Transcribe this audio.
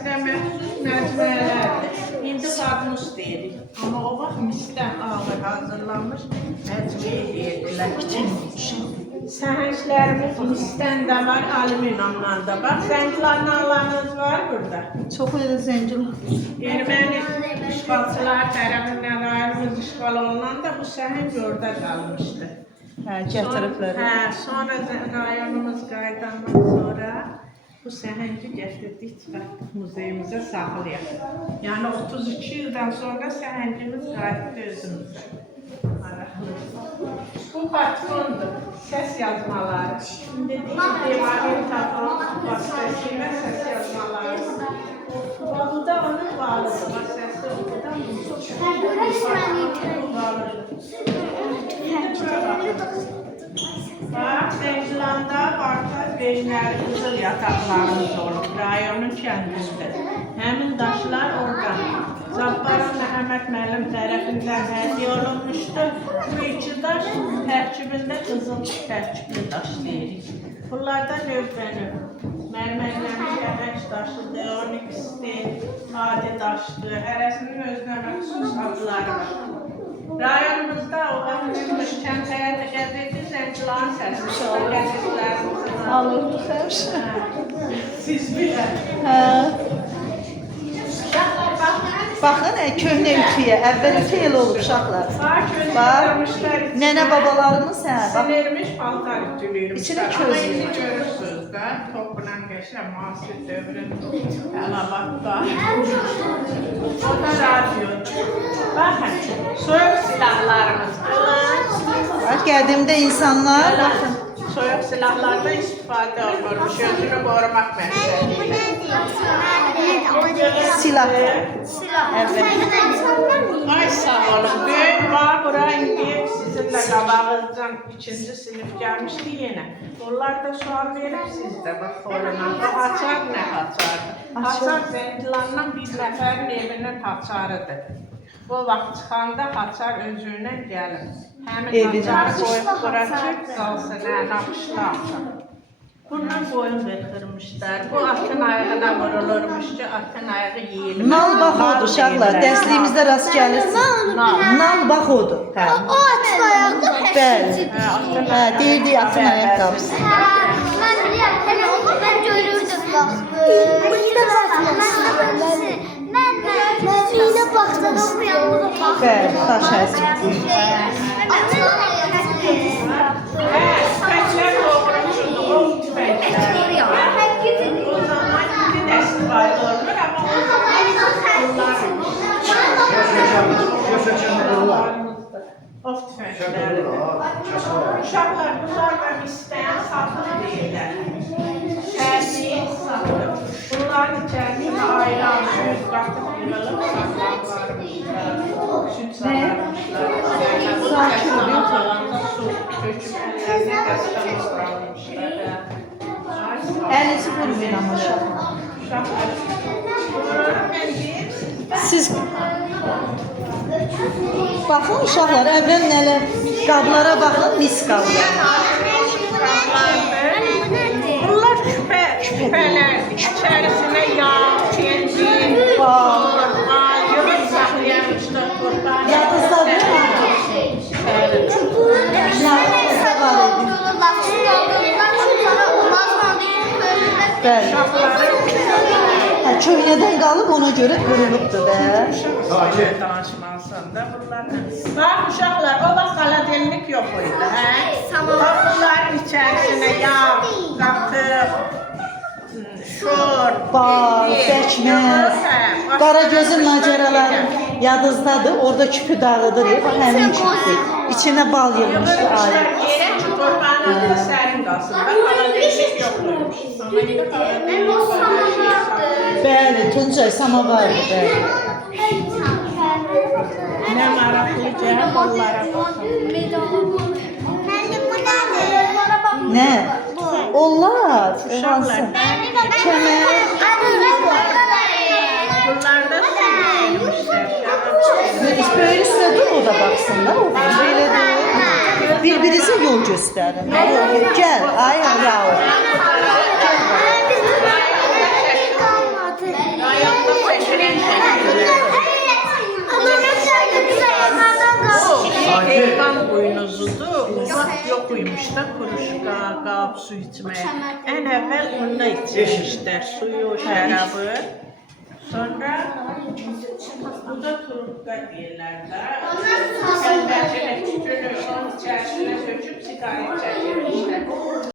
əslində məxsus məcmuələrdir. İndi qadmış deyirik. Amma o vaxt misdən ağır hazırlanmış məcmuə deyirdilər. Səhənglərimiz misdən də var, alüminyumdan da var. Zənglanlarınız var burada. Çox elə zəngin. Erməni işğalçılar tərəfindən rayonumuz işğal olunanda bu səhəng orada qalmışdı. Hə, gətiriblər. Sonra rayonumuz qayıdandan sonra bu səhəngi gətirdik, çıxartdıq muzeyimizə saxlayaq. Yəni 32 ildən sonra səhəngimiz qayıtdı özümüzə. Maraqlı. Bu patrondur, səs yazmaları. Şimdi devamin patron vasitəsilə səs yazmaları. Bu da onun varlıdır, bu səsi okudan bu Bax, Zəngilanda Bartaz Beyinləri qızıl yataqlarımız olub, rayonun kəndində. Həmin daşlar oradan Cabbarın Məhəmməd müəllim tərəfindən hədiyyə olunmuşdu. Bu iki daş tərkibində qızıl tərkibli daş deyirik. Bunlardan növbəni mərmərləmiş əhəng daşıdır, oniksdir, adi daşdır, hərəsinin özünə məxsus adları var. Rayonumuzda o vaxt kənd həyata gəzirdi, Zəngilların səsidir, gəzirdilərimizin Alırdı səvş. Siz bilək. Baxın, köhnə ütüyə, əvvəl ütü elə olub uşaqlar. Bax, nənə babalarımız sinirmiş paltar ütülüyürmüşlər. İçinə köz Amma indi görürsünüz də, topla qəşə, müasir dövrün əlamatda. O da radyodur. Baxın, soyuq silahlarımız olan. Qədimdə insanlar, Baxın, soyuq silahlardan istifadə olunurmuş, özünü qorumaq məqsədilə. silah. Ay sağ olun, böyük var, bura indi sizinlə qabağınızdan 2-ci sinif gəlmişdi yenə. Onlar da sual verib sizdə, bax, oluna. Bu açar nə açardır? Açar Zəngilandan bir nəfərin evinin açarıdır. Bu vaxt çıxanda açar özündən gəlir. Həmin açarı qoyub bura ki, qalsın, naxışlı açar. Bundan boyun qırxırmışlar. Bu atın ayağına vurulurmuş ki, atın ayağı yeyilmez. Nal bax odur uşaqlar, dərsliyimizdə rast gəlirsiniz. Nal bax odur. O atın ayaqlı Bəli. Deyirdi atın ayaqqabısı. Mən bilirəm, mən görürdüm bax. Mən ilə baxsana oxuyan bu da bax. Bəli, daş həsi. Tüfəklər doğrumuşudur, o tüfəklər. O zaman indi də istifadə olunur, amma o zaman of tüfəkləridir. Uşaqlar, bunlar da istəyən satır deyirlər. Çərliyi satır. Bunların içərisində ayran, süz, qatıq yığılıb saxlanlarmışlar. Süt saxlanmışlar. Bu təşkilat olanda su töküb əllərinə qəsdən ıslanmışlar. Əlinizi vurmayın amma uşaqlar. Uşaqlar, bunları mən deyim, Siz baxın uşaqlar, əvvəl nələr qablara baxın, mis qablara. bunlar küpələrdir. İçərisinə yağ, kendi, bal, yığıb saxlayamışlar qurban. Yadınızdadır mı? Yadınızda var idi. Bəli. Köynədən qalıb ona görə qırılıbdır da. Danışmalısın da bunlarla. Bax uşaqlar, o vaxt xaladelnik yox idi, hə? Bax bunların içərisinə yağ, qatıq, şor, Bal, bəkməz, Qaragözün macəraları yadınızdadır. Orada küpü dağıdır, bax həmin küpdür. İçinə bal yığmışdı ayə. Yerə ki, qurbanın sərin qalsın. Bax xaladelnik yoxdur. Bəli, Tuncay samavardır, bəli. Nə maraqlı cəhət onlara baxın. Nə? Onlar, Uşaqlar, kəmər. bunlarda su verilmişlər. Böyle üstüne dur o da baksın da. Böyle dur. Birbirinize yol gösterin. Gel, ay bravo. Biz heyvan boynuzudur. O vaxt yox imiş da kuruşqa, qab su içməyə. Ən əvvəl onunla içmişlər suyu, şərabı. Sonra bu da turubqa deyirlər də. Kəndəcinin küçünü onun içərisinə töküb siqaret çəkirmişlər.